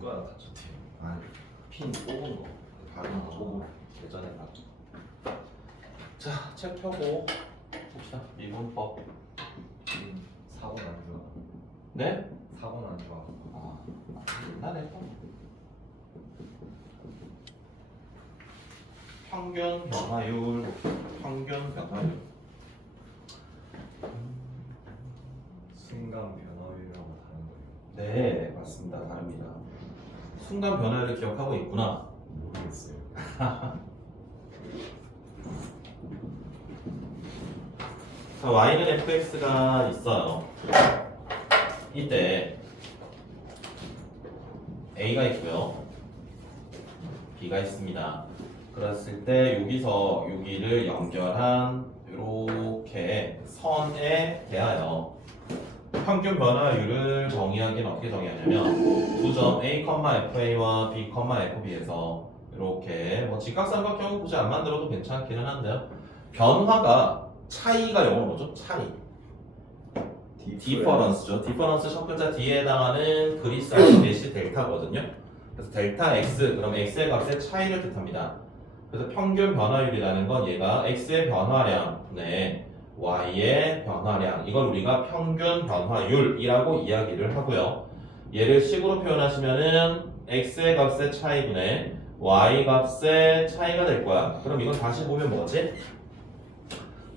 누가 다쳤대요? 아니 핀 뽑은 거 바르는 거 뽑은 거 예전에 봤죠. 자, 책 펴고 봅시다. 미분법. 사고는 안 좋아. 네? 사고는 안 좋아. 아, 옛날에 또 평균 변화율, 평균 변화율. 순간 변화율이라고 다른 거예요. 네, 맞습니다. 다릅니다. 순간 변화율을 기억하고 있구나. 모르겠어요. 자, y는 fx가 있어요. 이때 a가 있고요, b가 있습니다. 그랬을 때 여기서 여기를 연결한 이렇게 선에 대하여 평균 변화율을 정의하기는 어떻게 정의하냐면 두 점 a, fa와 b, fb에서 이렇게 뭐 직각삼각형은 굳이 안 만들어도 괜찮기는 한데요. 변화가 차이가 영어로 뭐죠? 차이. 디퍼런스죠. 디퍼런스 첫 글자 D에 해당하는 그리스 알파벳이 델타거든요. 그래서 델타 x, 그럼 x의 값의 차이를 뜻합니다. 그래서 평균 변화율이라는 건 얘가 x의 변화량 분의 y의 변화량, 이걸 우리가 평균 변화율이라고 이야기를 하고요. 얘를 식으로 표현하시면은 x의 값의 차이분의 y 값의 차이가 될 거야. 그럼 이건 다시 보면 뭐지?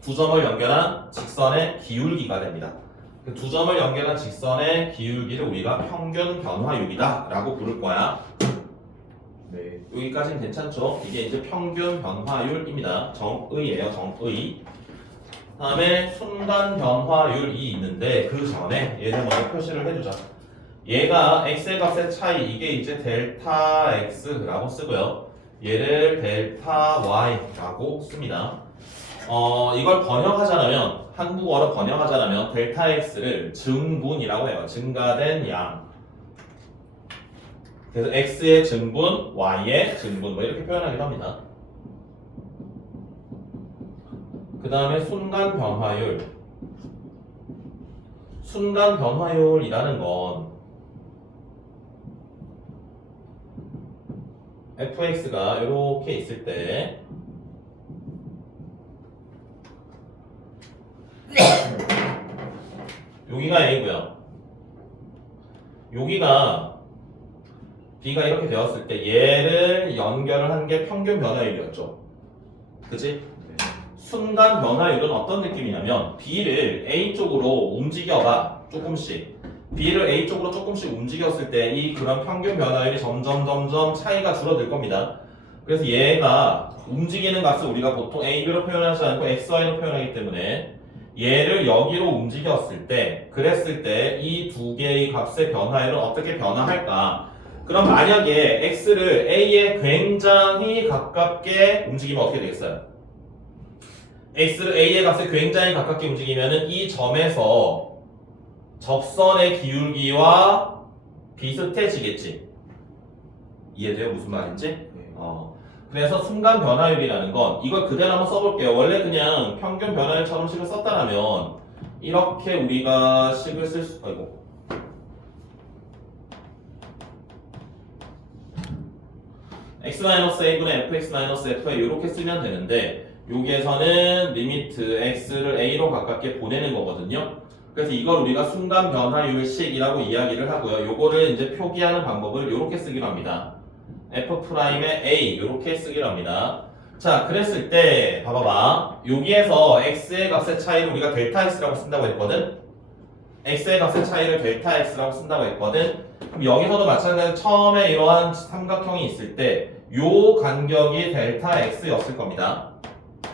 두 점을 연결한 직선의 기울기가 됩니다. 그 두 점을 연결한 직선의 기울기를 우리가 평균 변화율이다 라고 부를 거야. 네. 여기까지는 괜찮죠? 이게 이제 평균 변화율입니다. 정의예요, 정의. 다음에 순간 변화율이 있는데 그 전에 얘를 먼저 표시를 해주자. 얘가 x의 값의 차이, 이게 이제 델타 x라고 쓰고요. 얘를 델타 y라고 씁니다. 이걸 번역하자면, 한국어로 번역하자면 델타 x를 증분이라고 해요. 증가된 양. 그래서 x의 증분, y의 증분, 뭐 이렇게 표현하기도 합니다. 그 다음에 순간 변화율. 순간 변화율이라는 건 fx가 이렇게 있을 때 여기가 a고요. 여기가 b가 이렇게 되었을 때 얘를 연결을 한 게 평균 변화율이었죠. 그치? 네. 순간 변화율은 어떤 느낌이냐면 b를 a 쪽으로 움직여봐. 조금씩. b를 a 쪽으로 조금씩 움직였을 때 이 그런 평균 변화율이 점점 차이가 줄어들 겁니다. 그래서 얘가 움직이는 값을 우리가 보통 a, b로 표현하지 않고 x, y로 표현하기 때문에 얘를 여기로 움직였을 때, 그랬을 때 이 두 개의 값의 변화율은 어떻게 변화할까? 그럼 만약에 x를 a에 굉장히 가깝게 움직이면 어떻게 되겠어요? x를 a의 값에 굉장히 가깝게 움직이면은 이 점에서 접선의 기울기와 비슷해지겠지. 이해돼요? 무슨 말인지? 네. 그래서 순간 변화율이라는 건 이걸 그대로 한번 써볼게요. 원래 그냥 평균 변화율처럼 식을 썼다라면 이렇게 우리가 식을 쓸 수, 아이고. x-a분의 fx-fa 이렇게 쓰면 되는데 여기에서는 리미트 x를 a로 가깝게 보내는 거거든요. 그래서 이걸 우리가 순간 변화율식이라고 이야기를 하고요. 요거를 이제 표기하는 방법을 이렇게 쓰기로 합니다. f'의 a 이렇게 쓰기로 합니다. 자, 그랬을 때 봐봐봐. 여기에서 x의 값의 차이를 우리가 델타 x라고 쓴다고 했거든. x의 값의 차이를 델타 x라고 쓴다고 했거든. 그럼 여기서도 마찬가지로 처음에 이러한 삼각형이 있을 때 요 간격이 델타 x였을 겁니다.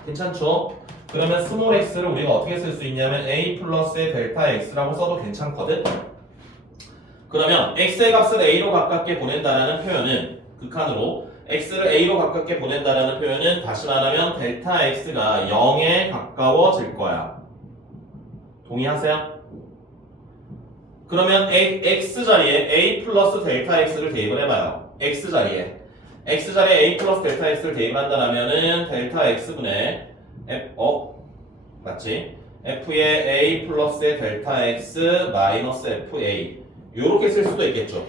괜찮죠? 그러면 스몰 x를 우리가 어떻게 쓸 수 있냐면 a 플러스의 델타 x라고 써도 괜찮거든. 그러면 x의 값을 a로 가깝게 보낸다라는 표현은 극한으로 x를 a로 가깝게 보낸다라는 표현은 다시 말하면 델타 x가 0에 가까워질 거야. 동의하세요? 그러면 x 자리에 a 플러스 델타 x를 대입을 해봐요. x 자리에 a 플러스 델타 x를 대입한다라면은 델타 x분의 맞지? f의 a 플러스의 델타 x 마이너스 fa 요렇게 쓸 수도 있겠죠.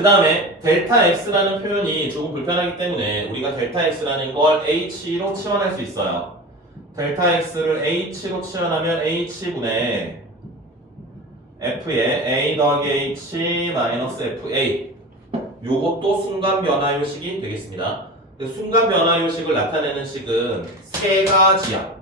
그 다음에 델타 x라는 표현이 조금 불편하기 때문에 우리가 델타 x라는 걸 h로 치환할 수 있어요. 델타 x를 h로 치환하면 h분의 f의 a 더하기 h 마이너스 fa 요것도 순간 변화요식이 되겠습니다. 순간 변화요식을 나타내는 식은 세 가지야.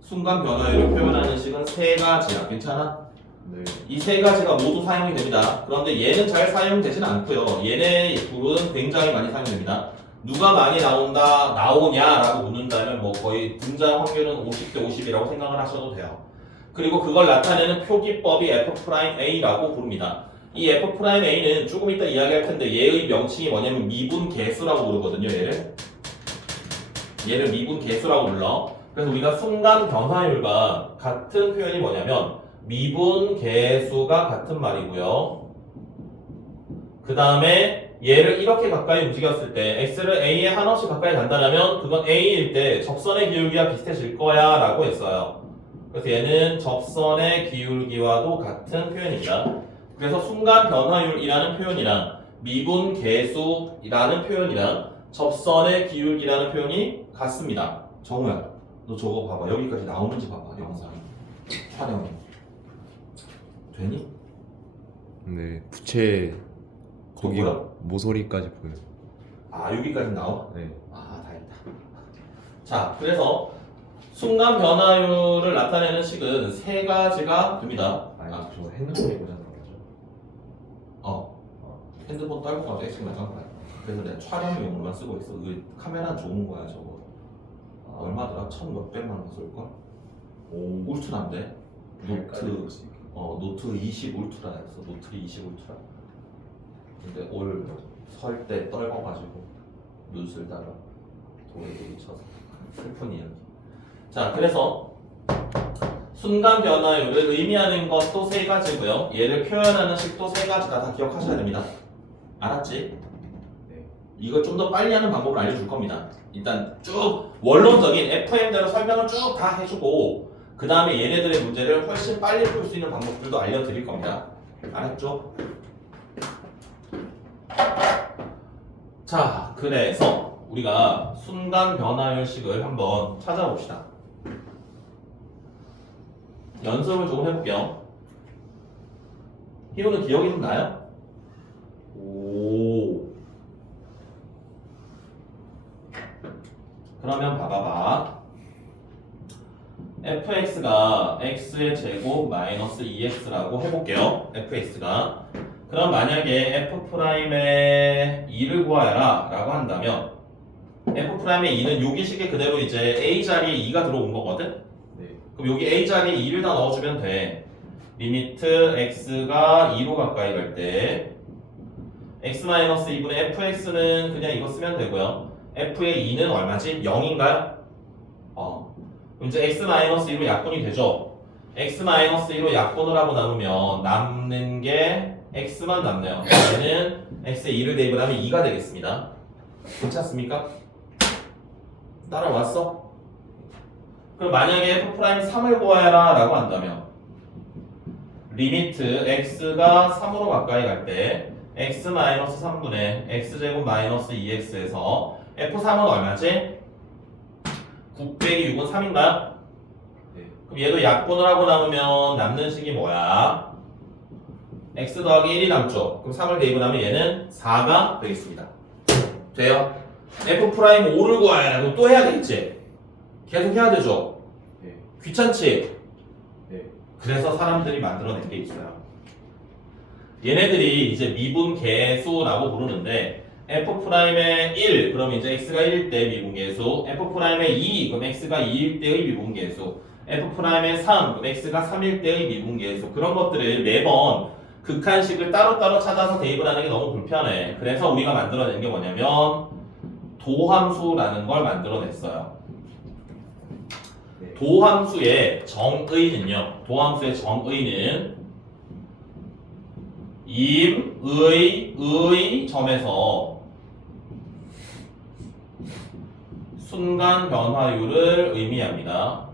순간 변화율을 표현하는 식은 세 가지야. 괜찮아? 네. 이 세 가지가 모두 사용이 됩니다. 그런데 얘는 잘 사용되지는 않고요. 얘네 둘은 굉장히 많이 사용됩니다. 누가 많이 나오냐라고 묻는다면 뭐 거의 등장 확률은 50대 50이라고 생각을 하셔도 돼요. 그리고 그걸 나타내는 표기법이 f'A라고 부릅니다. 이 f'A는 조금 이따 이야기할 텐데 얘의 명칭이 뭐냐면 미분계수라고 부르거든요. 얘를 미분계수라고 불러. 그래서 우리가 순간 변화율과 같은 표현이 뭐냐면 미분계수가 같은 말이고요. 그 다음에 얘를 이렇게 가까이 움직였을 때 x를 a에 한없이 가까이 간다면 그건 a일 때 접선의 기울기와 비슷해질 거야 라고 했어요. 그래서 얘는 접선의 기울기와도 같은 표현입니다. 그래서 순간 변화율이라는 표현이랑 미분계수라는 표현이랑 접선의 기울기라는 표현이 같습니다. 정우야, 너 저거 봐봐. 여기까지 나오는지 봐봐. 영상이. 촬영이. 되니? 네, 부채 거기 뭐야? 모서리까지 보여요. 아, 여기까지 나와? 네. 아, 다행이다. 자, 그래서 순간 변화율을 나타내는 식은 세 가지가 됩니다. 아니 저 핸드폰에 보자는 거죠. 핸드폰 떨고 가서 액션만 한 거야. 그래서 내가 촬영용으로만 쓰고 있어. 그 카메라는 좋은 거야, 저거. 얼마더라? 1,몇백만 원 쓸걸? 오. 울트라인데? 노트, 볼수 있게. 노트 20 울트라였어. 노트 20 울트라. 근데 올 설 때 떨궈가지고 눈 쓸다가 돌에 부딪혀서 슬픈 이야기. 자, 그래서 순간 변화율을 의미하는 것도 세 가지고요. 얘를 표현하는 식도 세 가지다. 다 기억하셔야 됩니다. 알았지? 네. 이걸 좀 더 빨리 하는 방법을 알려줄 겁니다. 일단 쭉 원론적인 FM대로 설명을 쭉 다 해주고 그 다음에 얘네들의 문제를 훨씬 빨리 풀 수 있는 방법들도 알려드릴 겁니다. 알았죠? 자, 그래서 우리가 순간 변화율식을 한번 찾아봅시다. 연습을 조금 해볼게요. 희우는 기억이 좀 나요? 오. 그러면 봐봐봐. fx가 x의 제곱 마이너스 2x라고 해볼게요. fx가. 그럼 만약에 f'의 2를 구하여라 라고 한다면 f'의 2는 여기 식에 그대로 이제 a 자리에 2가 들어온 거거든? 네. 그럼 여기 a 자리에 2를 다 넣어주면 돼. 리미트 x가 2로 가까이 갈 때 x-2분의 fx는 그냥 이거 쓰면 되고요. f의 2는 얼마지? 0인가요? 그럼 이제 x-2로 약분이 되죠. x-2로 약분을 하고 남으면 남는 게 x만 남네요. 얘는 x에 2를 대입을 하면 2가 되겠습니다. 괜찮습니까? 따라왔어? 그럼 만약에 f'3을 구하여라 라고 한다면 리미트 x가 3으로 가까이 갈 때 x-3분의 x제곱 마이너스 2x에서 f3은 얼마지? 9 빼기 6은 3인가요? 네. 그럼 얘도 약분을 하고 남으면 남는 식이 뭐야? x 더하기 1이 남죠. 그럼 3을 대입을 하면 얘는 4가 되겠습니다. 돼요? f'5를 구하여라. 그럼 또 해야 되겠지? 계속 해야 되죠? 네. 귀찮지? 네. 그래서 사람들이 만들어낸 게 있어요. 얘네들이 이제 미분계수라고 부르는데 f'의 1 그럼 이제 x가 1일 때 미분계수, f'의 2 그럼 x가 2일 때의 미분계수, f'의 3 그럼 x가 3일 때의 미분계수, 그런 것들을 매번 극한식을 따로따로 찾아서 대입을 하는 게 너무 불편해. 그래서 우리가 만들어낸 게 뭐냐면 도함수라는 걸 만들어냈어요. 네. 도함수의 정의는요. 도함수의 정의는 의 점에서 순간 변화율을 의미합니다.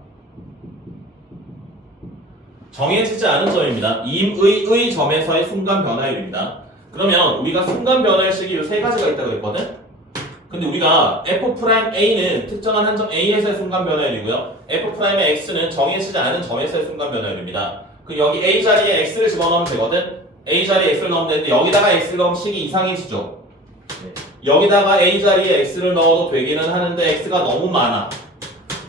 정해지지 않은 점입니다. 임의 점에서의 순간 변화율입니다. 그러면 우리가 순간 변화의 식이 이 세 가지가 있다고 했거든. 근데 우리가 f'A는 특정한 한 점 A에서의 순간 변화율이고요. f'의 X는 정해지지 않은 점에서의 순간 변화율입니다. 그 여기 A 자리에 X를 집어넣으면 되거든. A 자리에 X를 넣으면 되는데 여기다가 X를 넣으면 식이 이상해지죠. 네. 여기다가 A 자리에 X를 넣어도 되기는 하는데 X가 너무 많아.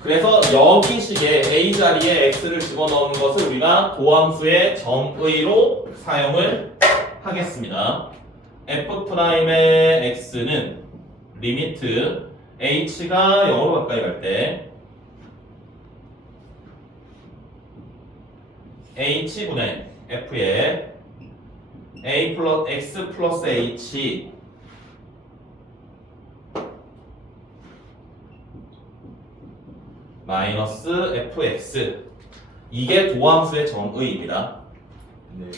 그래서 여기 식에 A 자리에 X를 집어넣는 것을 우리가 도함수의 정의로 사용을 하겠습니다. f'의 X는 리미트 H가 0으로 가까이 갈 때 H분의 F의 A 플러스 X 플러스 H 마이너스 fx 이게 도함수의 정의입니다. 네.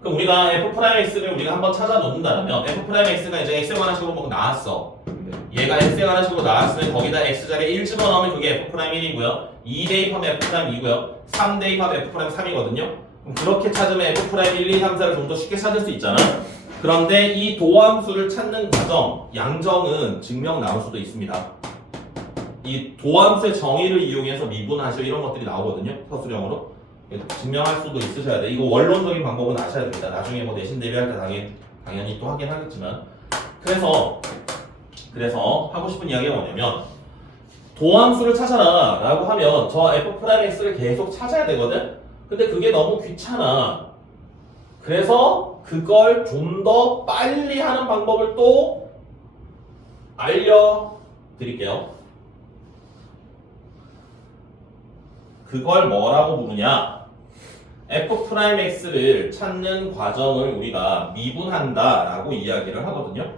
그럼 우리가 f'x를 우리가 한번 찾아 놓는다면 f'x가 이제 x에 관한 식으로 뭐 나왔어. 네. 얘가 x에 관한 식으로 나왔으면 거기다 x 자리에 1 집어넣으면 그게 f'1이고요. 2 대입하면 f'2고요. 3 대입하면 f'3이거든요. 그럼 그렇게 찾으면 f'1, 2, 3, 4를 좀 더 쉽게 찾을 수 있잖아. 그런데 이 도함수를 찾는 과정, 양정은 증명 나올 수도 있습니다. 이 도함수의 정의를 이용해서 미분하시오 이런 것들이 나오거든요. 서술형으로. 증명할 수도 있으셔야 돼. 이거 원론적인 방법은 아셔야 됩니다. 나중에 뭐 내신 대비할 때 당연히 또 하긴 하겠지만. 그래서 하고 싶은 이야기가 뭐냐면 도함수를 찾아라 라고 하면 저 f'x를 계속 찾아야 되거든? 근데 그게 너무 귀찮아. 그래서 그걸 좀 더 빨리 하는 방법을 또 알려드릴게요. 그걸 뭐라고 부르냐? f'x를 찾는 과정을 우리가 미분한다 라고 이야기를 하거든요.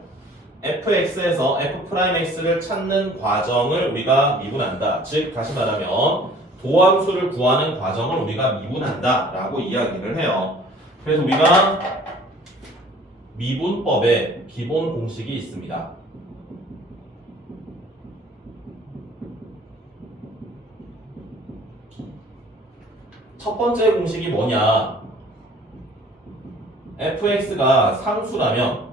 fx에서 f'x를 찾는 과정을 우리가 미분한다. 즉 다시 말하면 도함수를 구하는 과정을 우리가 미분한다 라고 이야기를 해요. 그래서 우리가 미분법에 기본 공식이 있습니다. 첫 번째 공식이 뭐냐? fx가 상수라면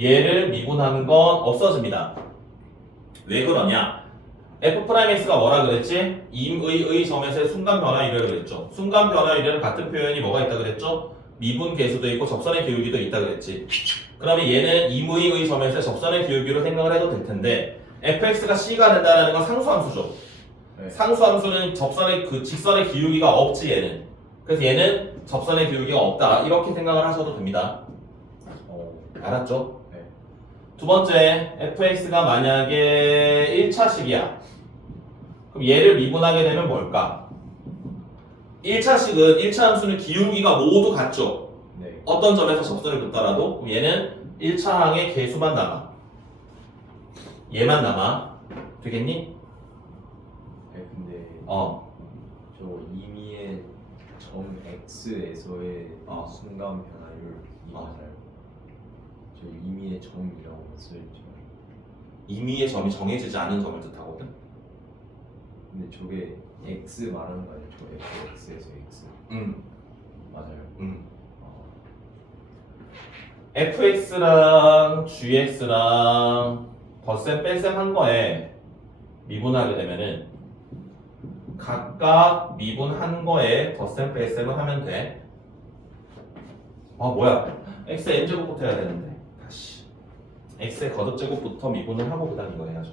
얘를 미분하는 건 없어집니다. 왜 그러냐? f'x가 뭐라 그랬지? 임의 점에서의 순간 변화율이라고 그랬죠. 순간 변화율에는 같은 표현이 뭐가 있다 그랬죠? 미분 계수도 있고 접선의 기울기도 있다 그랬지. 그러면 얘는 임의 점에서의 접선의 기울기로 생각을 해도 될 텐데 fx가 c가 된다는 건 상수함수죠. 네. 상수함수는 접선의 그 직선의 기울기가 없지 얘는. 그래서 얘는 접선의 기울기가 없다 이렇게 생각을 하셔도 됩니다. 알았죠? 네. 두 번째 fx가 만약에 1차식이야. 그럼 얘를 미분하게 되면 뭘까? 1차식은 1차 함수는 기울기가 모두 같죠? 네. 어떤 점에서 접선을 긋더라도 그럼 얘는 1차 항의 개수만 남아. 얘만 남아. 되겠니? 네, 근데 저 임의의 점 X에서의 순간 변화율 이 맞아요? 저 임의의 점이라고 써있죠. 임의의 점이 정해지지 않은 점을 뜻하거든. 근데 저게 X 말하는 거 아니에요? 저 X에서 X 맞아요? fx랑 gx랑 덧셈 뺄셈 한 거에 미분하게 되면은 각각 미분한 거에 덧셈 뺄셈을 하면 돼. 뭐야? x의 n제곱부터 해야 되는데 다시 x의 거듭제곱부터 미분을 하고 그 다음 이거 해야죠.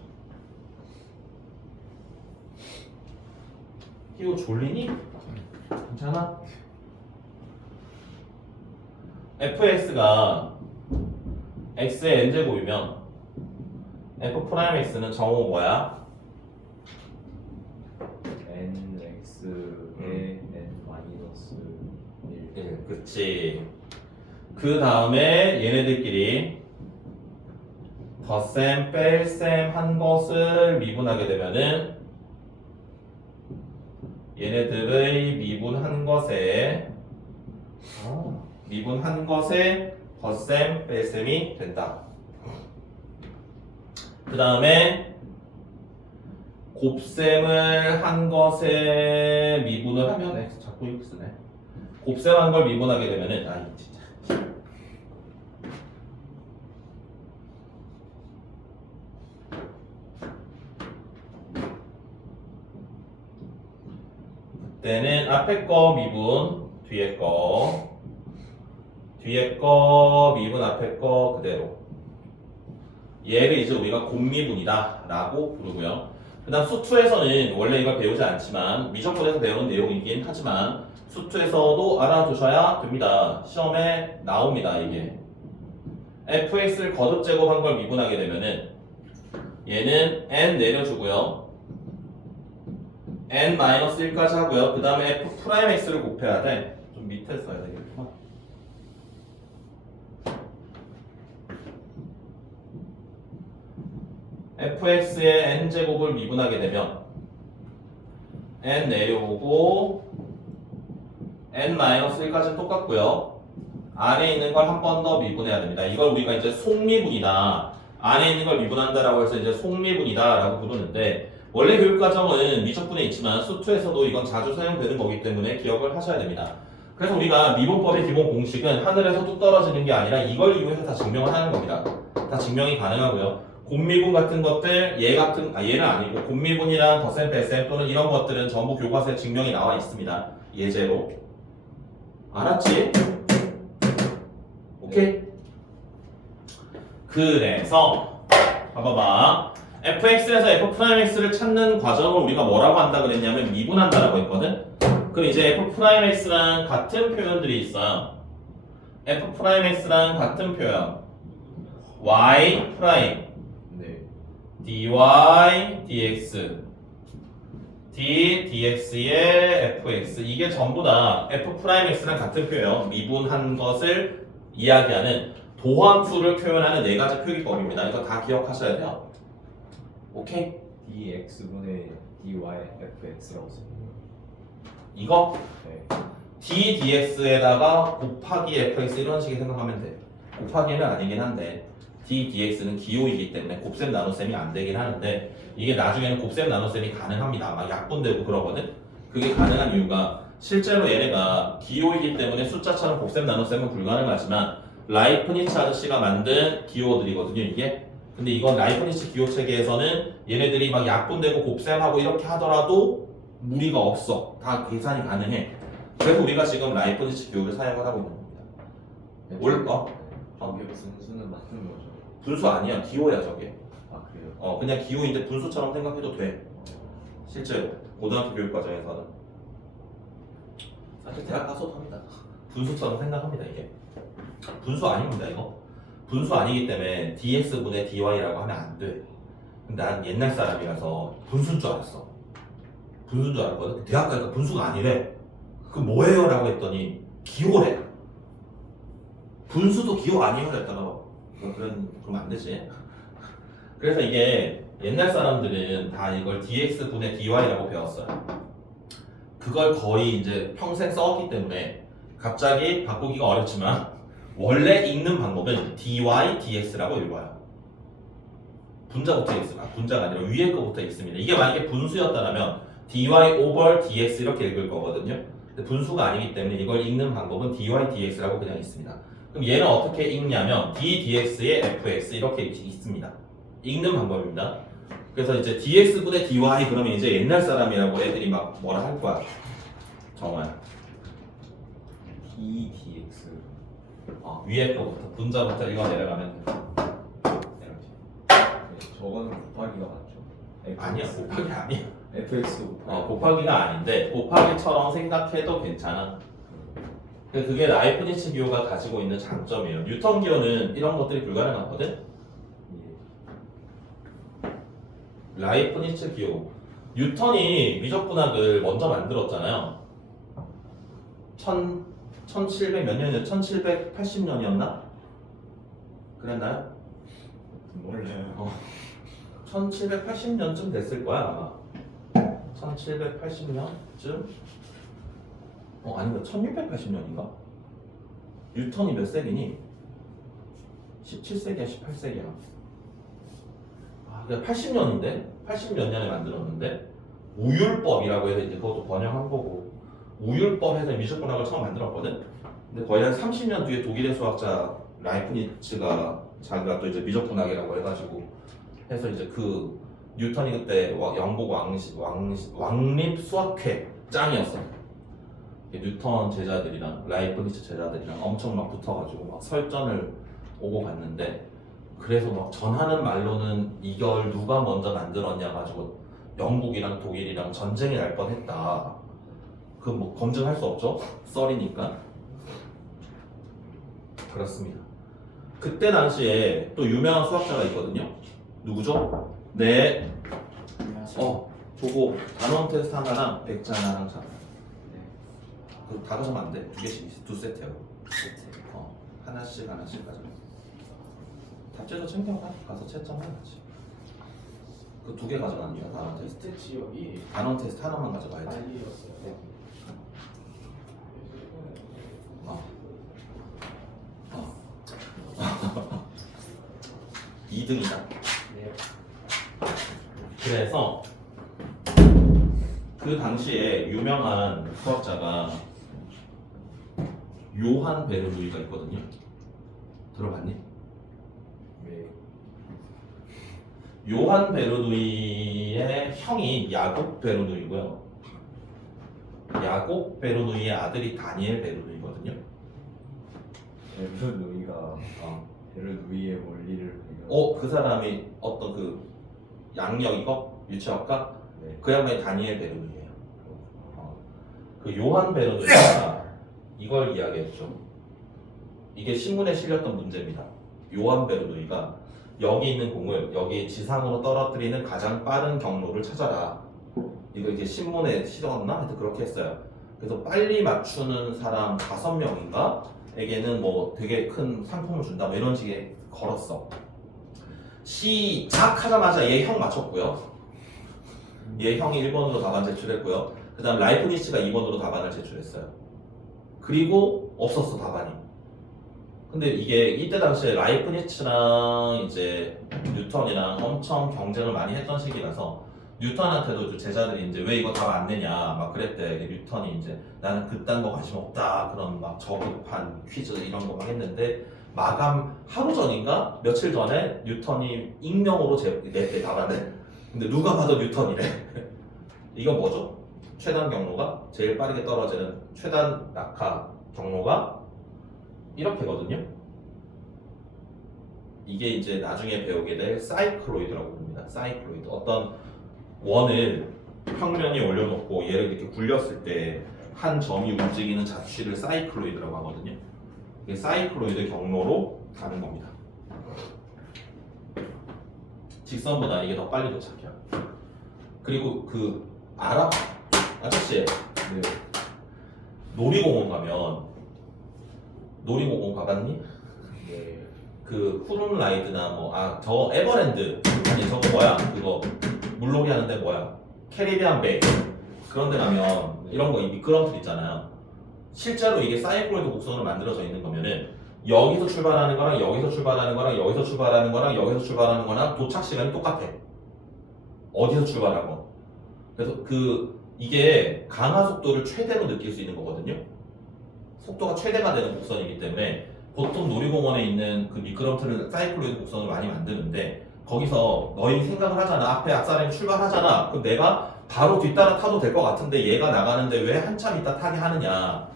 이거 졸리니? 괜찮아? fx가 x의 n제곱이면 f'x는 정호 뭐야? nx의 n-1 그치. 그 다음에 얘네들끼리 덧셈 뺄셈 한 것을 미분하게 되면은 얘네들의 미분한 것에 덧셈 뺄셈이 된다. 그 다음에 곱셈을 한 것에 미분을 하면 자꾸 이렇게 쓰네. 곱셈한 걸 미분하게 되면은 진짜 때는 앞에 거 미분, 뒤에 거 미분, 앞에 거 그대로. 얘를 이제 우리가 곱미분이다 라고 부르고요. 그 다음 수투에서는 원래 이걸 배우지 않지만 미적분에서 배우는 내용이긴 하지만 수투에서도 알아두셔야 됩니다. 시험에 나옵니다. 이게 fx를 거듭 제곱한 걸 미분하게 되면은 얘는 n 내려주고요. n-1까지 하고요. 그 다음에 f'x를 곱해야 돼. 좀 밑에 써야 되겠구나. fx의 n제곱을 미분하게 되면 n 내려오고 n-1까지는 똑같고요. 안에 있는 걸 한 번 더 미분해야 됩니다. 이걸 우리가 이제 속미분이다. 안에 있는 걸 미분한다라고 해서 이제 속미분이다라고 부르는데 원래 교육과정은 미적분에 있지만 수투에서도 이건 자주 사용되는 거기 때문에 기억을 하셔야 됩니다. 그래서 우리가 미분법의 기본 공식은 하늘에서 뚝 떨어지는 게 아니라 이걸 이용해서 다 증명을 하는 겁니다. 다 증명이 가능하고요. 곱미분 같은 것들, 얘는 아니고 곱미분이랑 덧셈, 뺄셈 또는 이런 것들은 전부 교과서에 증명이 나와 있습니다. 예제로. 알았지? 오케이? 그래서 봐봐봐. fx에서 f'x를 찾는 과정을 우리가 뭐라고 한다 그랬냐면 미분한다라고 했거든? 그럼 이제 f'x랑 같은 표현들이 있어요. f'x랑 같은 표현 y' 네. dy dx d dx의 fx 이게 전부 다 f'x랑 같은 표현 미분한 것을 이야기하는 도함수를 표현하는 네 가지 표기법입니다. 이거 다 기억하셔야 돼요. 오케이? dx분의 dy fx라고 씁니다. 이거 네. d dx에다가 곱하기 fx 이런 식의 생각하면 돼. 곱하기는 아니긴 한데 d dx는 기호이기 때문에 곱셈 나눗셈이 안 되긴 하는데 이게 나중에는 곱셈 나눗셈이 가능합니다. 막 약분되고 그러거든. 그게 가능한 이유가 실제로 얘네가 기호이기 때문에 숫자처럼 곱셈 나눗셈은 불가능하지만 라이프니츠 아저씨가 만든 기호들이거든요. 이게. 근데 이건 라이프니츠 기호 체계에서는 얘네들이 막 약분되고 곱셈하고 이렇게 하더라도 무리가 없어. 다 계산이 가능해. 그래서 우리가 지금 라이프니츠 기호를 사용을 하고 있는 겁니다. 올까? 저게 분수는 맞는 거죠. 분수 아니야. 기호야 저게. 아 그래요? 그냥 기호인데 분수처럼 생각해도 돼. 실제로 고등학교 교육 과정에서는 사실 대학 가서도 합니다. 분수처럼 생각합니다. 이게 분수 아닙니다. 이거 분수 아니기 때문에 dx분의 dy라고 하면 안 돼. 근데 난 옛날 사람이라서 분수인 줄 알았어. 분수인 줄 알았거든. 대학 가니까 분수가 아니래. 그 뭐예요? 라고 했더니 기호래. 분수도 기호 아니에요? 했다가 그러면 안 되지. 그래서 이게 옛날 사람들은 다 이걸 dx분의 dy라고 배웠어요. 그걸 거의 이제 평생 써왔기 때문에 갑자기 바꾸기가 어렵지만 원래 읽는 방법은 dy dx라고 읽어요. 분자부터 읽습니다. 분자가 아니라 위에 거부터 읽습니다. 이게 만약에 분수였다면 dy over dx 이렇게 읽을 거거든요. 근데 분수가 아니기 때문에 이걸 읽는 방법은 dy dx라고 그냥 있습니다. 그럼 얘는 어떻게 읽냐면 d dx의 fx 이렇게 있습니다. 읽는 방법입니다. 그래서 이제 dx분의 dy 그러면 이제 옛날 사람이라고 애들이 막 뭐라 할 거야. 정말 d dx 위에 거부터 분자부터 읽어 내려가면 돼. 네, 저거는 곱하기가 맞죠? 아니야, 곱하기 아니야. fx 곱하기 곱하기가 아닌데 곱하기처럼 생각해도 괜찮아. 그게 라이프니츠 기호가 가지고 있는 장점이에요. 뉴턴 기호는 이런 것들이 불가능하거든. 라이프니츠 기호. 뉴턴이 미적분학을 먼저 만들었잖아요. 1700 몇 년이었나? 1780년이었나? 그랬나요? 몰라요. 1780년쯤 됐을 거야 아마. 1780년쯤? 아닌가? 1680년인가? 뉴턴이 몇 세기니? 17세기야 18세기야. 그냥 80년인데? 80 몇 년에 만들었는데 우율법이라고 해서 이제 그것도 번역한 거고 우율법에서 미적분학을 처음 만들었거든? 근데 거의 한 30년 뒤에 독일의 수학자 라이프니츠가 자기가 또 이제 미적분학이라고 해가지고 해서 이제 그 뉴턴이 그때 영국 왕립 수학회 짱이었어. 뉴턴 제자들이랑 라이프니츠 제자들이랑 엄청 막 붙어가지고 막 설전을 오고 갔는데 그래서 막 전하는 말로는 이걸 누가 먼저 만들었냐 가지고 영국이랑 독일이랑 전쟁이 날 뻔했다. 그 뭐 검증할 수 없죠? 썰이니까. 그렇습니다. 그때 당시에 또 유명한 수학자가 있거든요. 누구죠? 네. 저거 단원 테스트 하나랑 백자 하나랑 자. 그 다 가져가면 안 돼. 두 개씩 있어. 두 세트야. 하나씩 가져. 답제도 챙겨가. 가서 채점해야지. 그 두 개 가져가는 거야. 단원 테스트. 지역이 단원 테스트 하나만 가져가야지. 난리였어요. 2등이다. 네. 그래서 그 당시에 유명한 수학자가 요한 베르누이가 있거든요. 들어봤니? 네. 요한 베르누이의 형이 야곱 베르누이고요. 야곱 베르누이의 아들이 다니엘 베르누이거든요. 베르 누이가 베르 누이의 원리를 그 사람이 어떤 그 양력이거 유치학과 네. 그 양반이 다니엘 베르누이예요. 그 요한 베르누이가 이걸 이야기했죠. 이게 신문에 실렸던 문제입니다. 요한 베르누이가 여기 있는 공을 여기 지상으로 떨어뜨리는 가장 빠른 경로를 찾아라. 이거 이제 신문에 실었나? 하여튼 그렇게 했어요. 그래서 빨리 맞추는 사람 5명인가? 에게는 뭐 되게 큰 상품을 준다. 뭐 이런 식의 걸었어. 시작 하자마자 얘 형 맞췄고요. 얘 형이 1번으로 답안 제출했고요. 그 다음 라이프니츠가 2번으로 답안을 제출했어요. 그리고 없었어 답안이. 근데 이게 이때 당시에 라이프니츠랑 이제 뉴턴이랑 엄청 경쟁을 많이 했던 시기라서 뉴턴한테도 제자들이 이제 왜 이거 답 안 내냐 막 그랬대. 뉴턴이 이제 나는 그딴 거 관심 없다 그런 막 저급한 퀴즈 이런 거 막 했는데 마감 하루 전인가 며칠 전에 뉴턴이 익명으로 냈대 답안을. 근데 누가 봐도 뉴턴이래. 이건 뭐죠? 최단 경로가 제일 빠르게 떨어지는 최단 낙하 경로가 이렇게거든요. 이게 이제 나중에 배우게 될 사이클로이드라고 부릅니다. 사이클로이드. 어떤 원을 평면에 올려놓고 얘를 이렇게 굴렸을 때 한 점이 움직이는 자취를 사이클로이드라고 하거든요. 이게 사이클로이드 경로로 가는 겁니다. 직선보다 이게 더 빨리 도착해요. 그리고 그 아저씨 네. 놀이공원 가면 놀이공원 가봤니? 네. 그 푸른라이드나 저 에버랜드 아니 저거 뭐야 그거 물놀이 하는데 뭐야 캐리비안 베이 그런 데 가면 이런 거 미끄럼틀 있잖아요. 실제로 이게 사이클로이드 곡선으로 만들어져 있는 거면은 여기서 출발하는 거랑 여기서 출발하는 거랑 여기서 출발하는 거랑 여기서 출발하는 거랑 도착 시간이 똑같아. 어디서 출발하고. 그래서 이게 강화 속도를 최대로 느낄 수 있는 거거든요. 속도가 최대가 되는 곡선이기 때문에 보통 놀이공원에 있는 그 미끄럼틀을 사이클로이드 곡선을 많이 만드는데 거기서 너희 생각을 하잖아. 앞에 앞사람이 출발하잖아. 그럼 내가 바로 뒤따라 타도 될 것 같은데 얘가 나가는데 왜 한참 있다 타게 하느냐.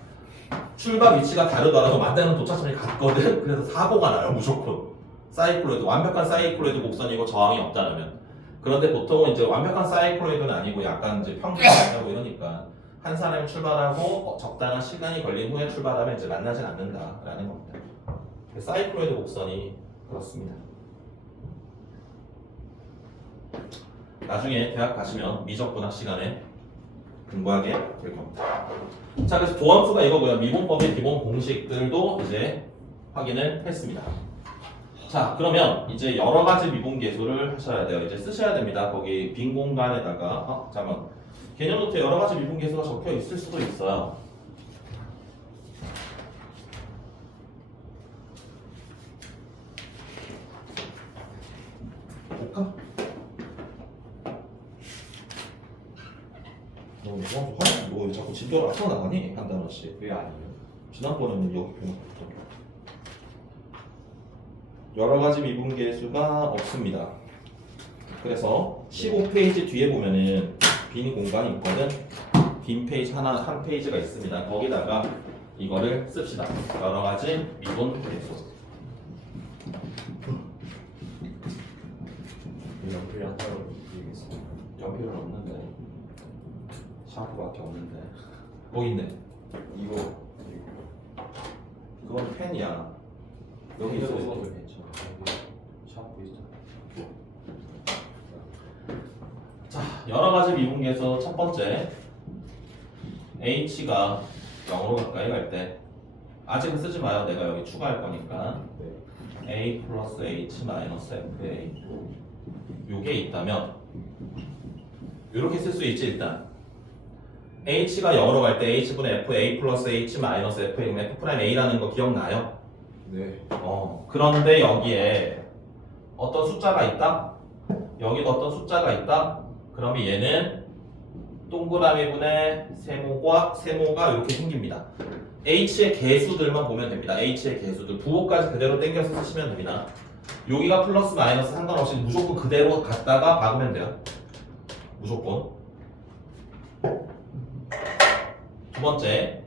출발 위치가 다르더라도 만나는 도착점이 같거든. 그래서 사고가 나요 무조건. 사이클로이드 완벽한 사이클로이드 곡선이고 저항이 없다면. 그런데 보통은 이제 완벽한 사이클로이드는 아니고 약간 이제 평균하고 이러니까 한 사람이 출발하고 적당한 시간이 걸린 후에 출발하면 이제 만나진 않는다라는 겁니다. 사이클로이드 곡선이 그렇습니다. 나중에 대학 가시면 미적분학 시간에 공부하게 될 겁니다. 자, 그래서 도함수가 이거고요. 미분법의 기본 공식들도 이제 확인을 했습니다. 자, 그러면 이제 여러 가지 미분계수를 하셔야 돼요. 이제 쓰셔야 됩니다. 거기 빈 공간에다가 잠깐만 개념 노트에 여러 가지 미분계수가 적혀 있을 수도 있어요. 볼까? 너 왜 자꾸 진도를 앞서 나가니? 한 단어씩. 왜 아니에요? 지난번에는 여기 보면 여러 가지 미분계수가 없습니다. 그래서 15페이지 뒤에 보면은 빈 공간이 있거든. 빈 페이지 한 페이지가 있습니다. 거기다가 이거를 씁시다. 여러 가지 미분 계수. 연필이랑 따로 드리겠습니다. 연필은 없는데. 샤프밖에 없는데. 뭐 있네. 이거 그건 펜이야. 여기 있어. 써도 괜찮아. 샤프 있잖아. 자, 여러 가지 미분계에서 첫 번째 h가 0으로 가까이 갈 때 아직은 쓰지 마요. 내가 여기 추가할 거니까 네. a 플러스 h 마이너스 fa 요게 있다면 이렇게 쓸 수 있지. 일단 h가 0으로 갈 때 h분의 f a 플러스 h 마이너스 fa 그럼 f 프라임 a라는 거 기억나요? 네. 그런데 여기에 어떤 숫자가 있다? 여기도 어떤 숫자가 있다? 그러면 얘는 동그라미분의 세모가 이렇게 생깁니다. h의 개수들만 보면 됩니다. h의 개수들 부호까지 그대로 땡겨서 쓰시면 됩니다. 여기가 플러스 마이너스 상관없이 무조건 그대로 갖다가 박으면 돼요. 무조건. 두 번째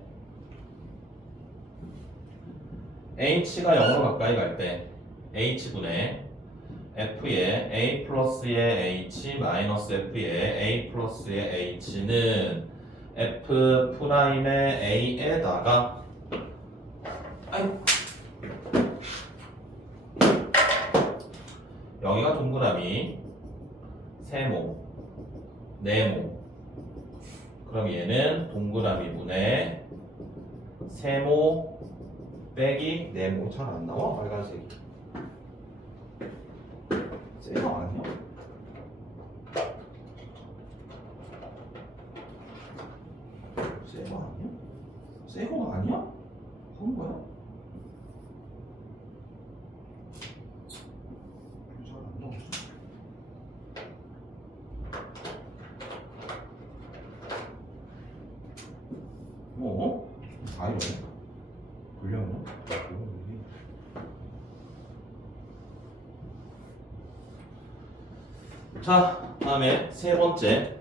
h가 0으로 가까이 갈 때 h분의 f의 a 플러스의 h 마이너스 f의 a 플러스의 h는 f 프라임의 a에다가 여기가 동그라미 세모 네모 그럼 얘는 동그라미 분의 세모 빼기 네모 잘 안 나와 빨간색이 세모 아니야? 세모 아니야? 세모 아니야? 한 거야? 잘 안 나와. 뭐? 아니네. 불렸나? 자, 다음에 세 번째.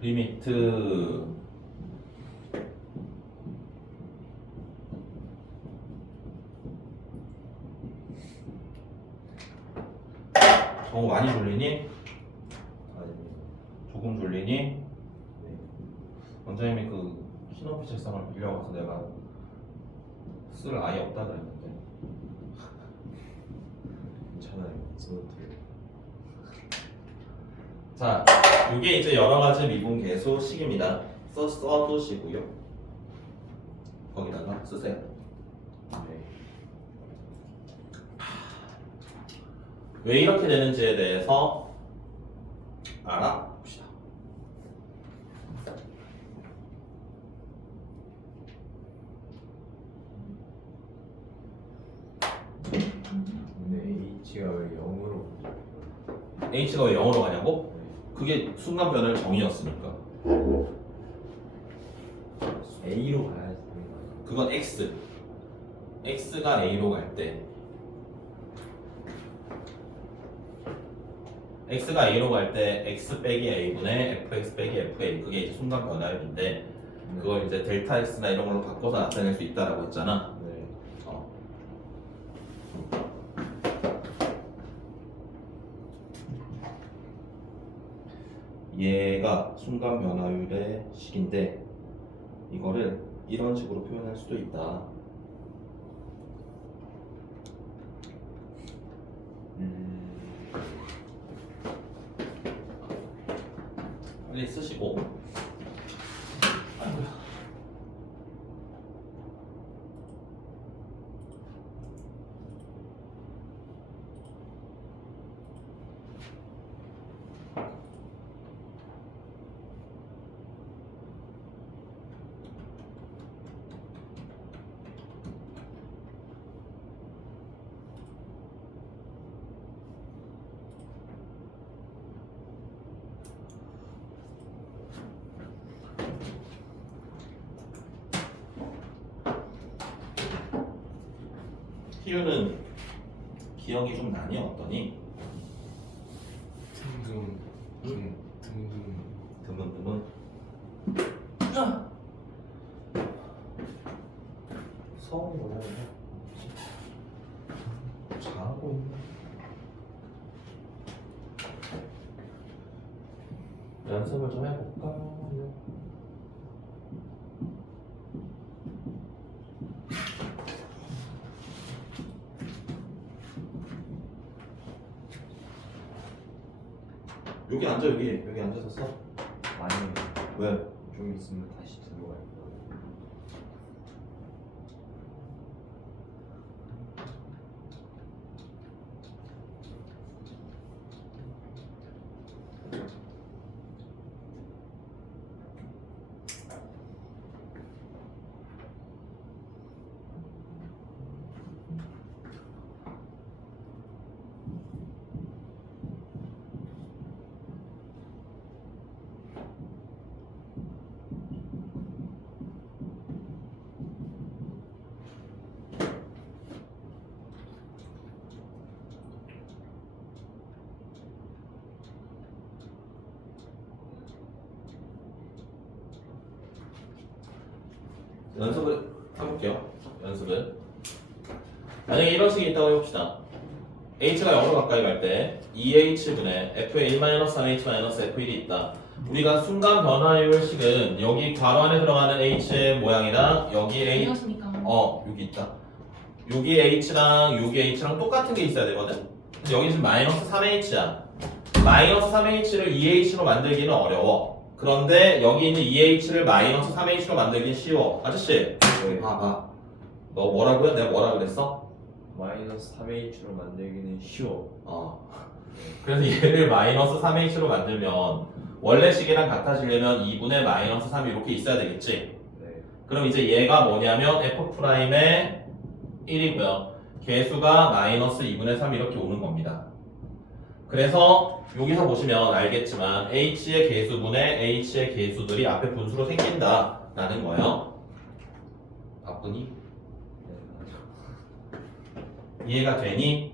리미트 너무 많이 졸리니? 아닙니다. 조금 졸리니? 네. 원장님이 그 키높이 책상을 빌려가서 내가 쓸 아예 없다 그랬는데 괜찮아요. 써도 돼요. 자, 이게 이제 여러 가지 미분 계수 식입니다. 써두시고요. 거기다가 쓰세요. 네. 왜 이렇게 되는지에 대해서 알아봅시다. 근데 H가 왜 0으로 h가 왜 0으로 가냐고? 네. 그게 순간 변화의 정의였으니까. A로 가야 되는 거예요? 그건 x. x가 a로 갈 때 x가 a로 갈 때 x 빼기 a분의 fx 빼기 fa 그게 이제 순간 변화율인데 그걸 이제 델타 x나 이런 걸로 바꿔서 나타낼 수 있다라고 했잖아. 네. 얘가 순간 변화율의 식인데 이거를 이런 식으로 표현할 수도 있다. 빨리 쓰시고. 아이고야. 희유는 기억이 좀 나니 어떠니? 성은 뭐냐 자고 있네. 연습을 좀 해볼까? 여기 앉아. 여기 앉아서 써. 아니 왜? 좀 있으면 다시 들어갈 거야. 연습을 해볼게요. 연습을. 만약에 이런 식이 있다고 해봅시다. h가 0으로 가까이 갈 때 2h분의 f의 1-3h-f1이 있다. 우리가 순간 변화율 식은 여기 괄호 안에 들어가는 h의 모양이랑 여기 이었으니까. 여기 있다. 여기 h랑 여기 h랑 똑같은 게 있어야 되거든. 근데 여기 지금 마이너스 3h야. 마이너스 3h를 2h로 만들기는 어려워. 그런데 여기 있는 2h를 마이너스 3h로 만들긴 쉬워. 아저씨, 네. 봐봐. 너 뭐라고요? 내가 뭐라 그랬어? 마이너스 3h로 만들기는 쉬워. 그래서 얘를 마이너스 3h로 만들면 원래 식이랑 같아지려면 2분의 마이너스 3 이렇게 있어야 되겠지? 네. 그럼 이제 얘가 뭐냐면 f'의 1이고요. 개수가 마이너스 2분의 3 이렇게 오는 겁니다. 그래서 여기서 보시면 알겠지만 h의 개수분의 h의 개수들이 앞에 분수로 생긴다 라는 거예요. 바쁘니? 네, 맞아. 이해가 되니?